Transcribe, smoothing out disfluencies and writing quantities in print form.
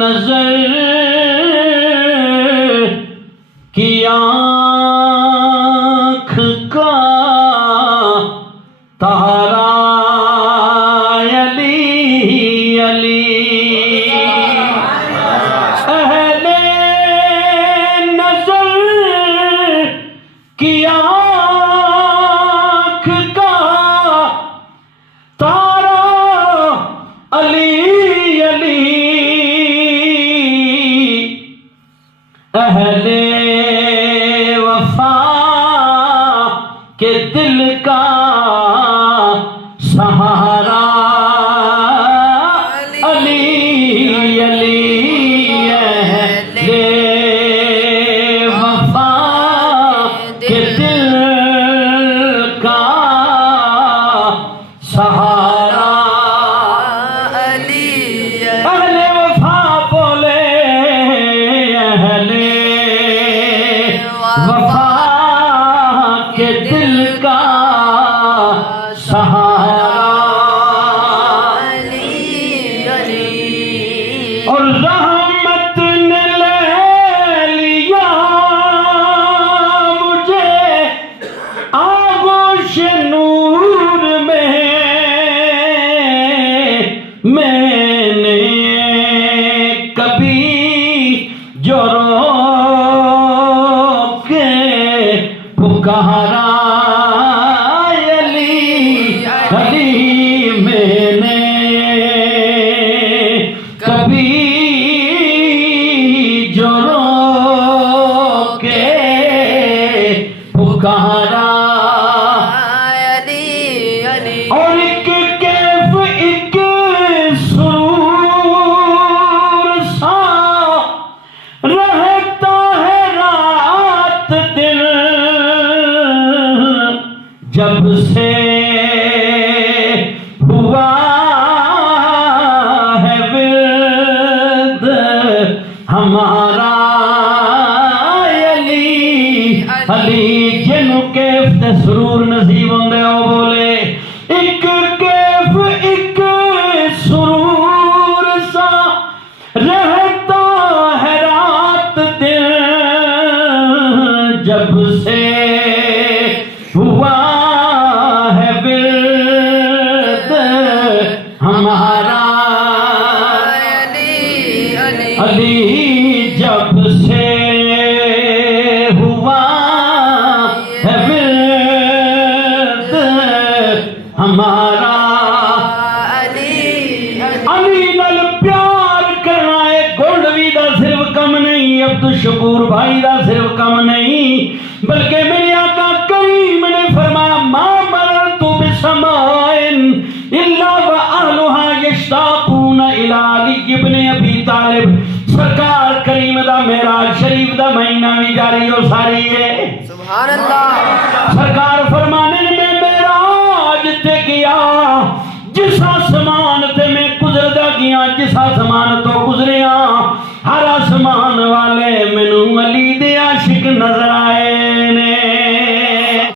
नजर की आँख का तारा अली अली अहले नजर की आँख का तारा अली अली अहले वफा के दिल का सहारा अली अली अहले वफा के दिल का सहारा अली अहले वफा बोले अहले वफा के दिल का सहारा अली अली और रहमत ने ले लिया मुझे आगोश नूर में मैंने कभी जो रो के पुकारा अली अली मैंने कभी जो रो के पुकारा अली अली और एक कैफ एक सुरूर सा रहता है रात दिन जब से हुआ है विर्द हमारा अली अली जिन्हों कैफ ते सुरूर नसीब होंदे ओ बोले एक कैफ एक सुरूर सा रहता है रात दिन जब से हुआ है विर्द हमारा अली अली अली जब से हुआ है विर्द हमारा अली अली नाल प्यार करना है गोल्डवी दा सिर्फ कम नहीं अब्दुल शकूर भाई दा सिर्फ कम नहीं बल्कि मेरे आका करीम ने फरमाया मा मरतु बिसमाइन इल्ला व अहलुहा यश्ताकून इला अली इब्न अबी तालिब सरकार करीम दा मेराज शरीफ दा महीना भी जारी हो सारी है सुभान अल्लाह सरकार फरमान